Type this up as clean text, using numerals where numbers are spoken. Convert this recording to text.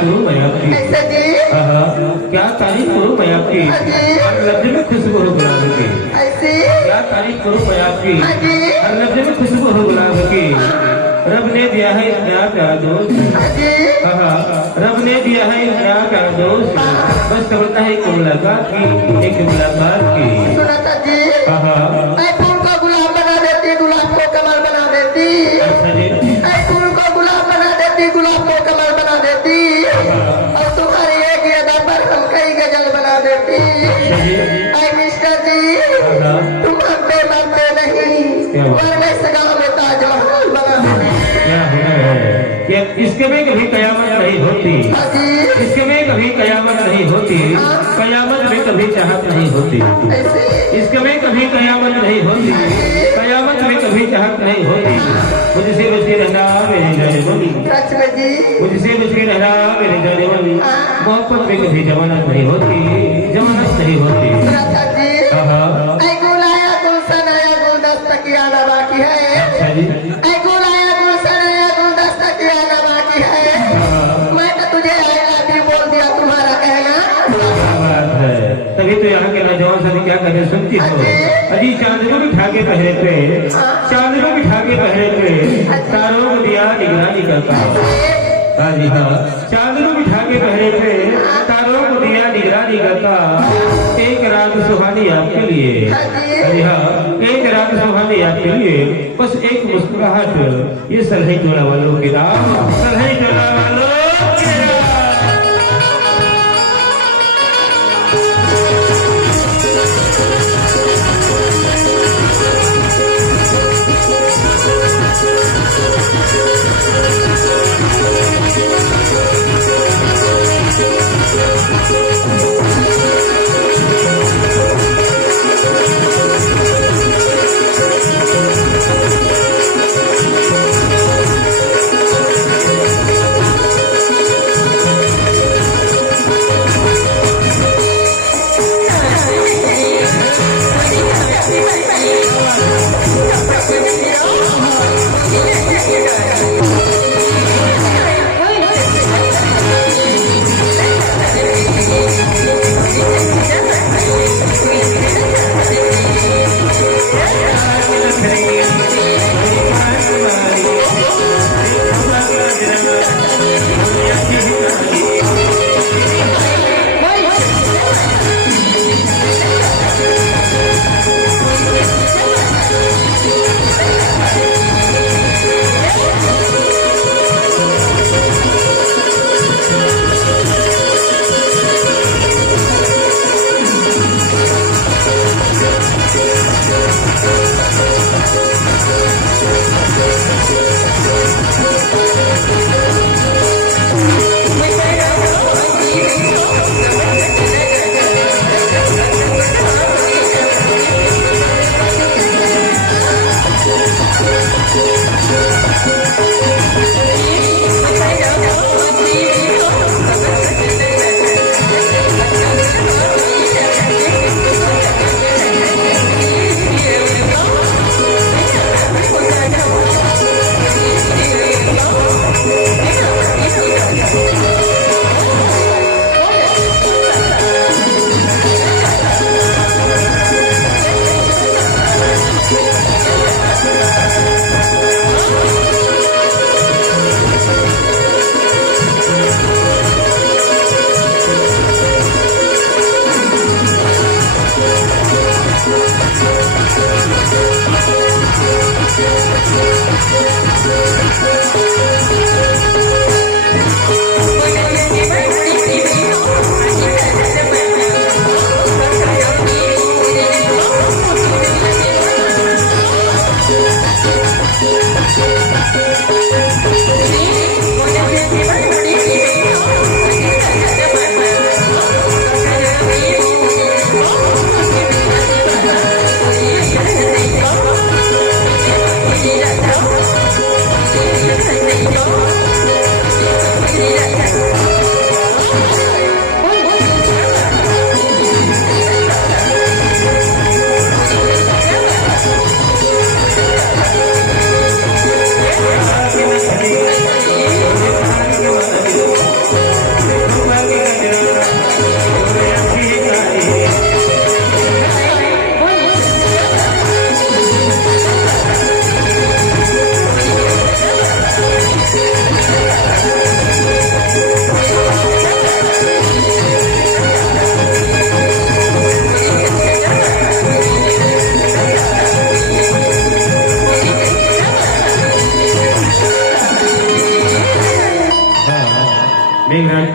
करूं मैं आपकी? ऐसे जी क्या तारीफ करूं मैं आपकी? हर लफ्ज में खुशबू हो गुलाब की। ऐसे क्या तारीफ करूं मैं आपकी? हाजी हर लफ्ज में खुशबू हो गुलाब की। रब ने दिया है इतना प्यार दोस्त, हाजी रब ने दिया है इतना प्यार दोस्त, बस समझता है एक मुलाकात की, एक मुलाकात की। सुना था जी ऐ फूल को गुलाब बना देती, गुलाब को कमल बना देती। अच्छा जी। ऐ फूल को गुलाब बना देती, गुलाब को कमल बना देती। और तुम्हारी एक अदा पर हम कई गजल बना देती। ऐ मिस्टर जी तुम हम पे मरते नहीं, वरने इस गाँव में ताजमहल बना देते। क्या हुनर है कि इसके में कभी कयामत नहीं होती, इसके में कभी कयामत नहीं होती, कयामत में कभी चाहत नहीं होती, इसके में कभी कयामत नहीं होती, कयामत में कभी चाहत नहीं होती। मुझसे बच के रहना मेरे जाने वाली, मुझसे बच के रहना मेरे जाने वाली। मोहब्बत में कभी जमानत नहीं होती, जमानत नहीं होती। बाकी है अच्छा जी। तभी तो यहाँ के नौजवान सभी क्या कहते सुनती हो? अजी चांदनी बिठा के पहरे पे, चांदनी बिठा के पहरे पे, तारों को दिया निगरानी करता। हाँ जी हाँ, चांदनी बिठा के पहरे पे, तारों को दिया निगरानी करता। एक रात सुहानी आपके लिए, अजी हाँ, एक रात सुहानी आपके लिए, बस एक मुस्कुराहट ये सलहे जोड़ा वालों के नाम, सलहे जोड़ा वालों के नाम। Thank you.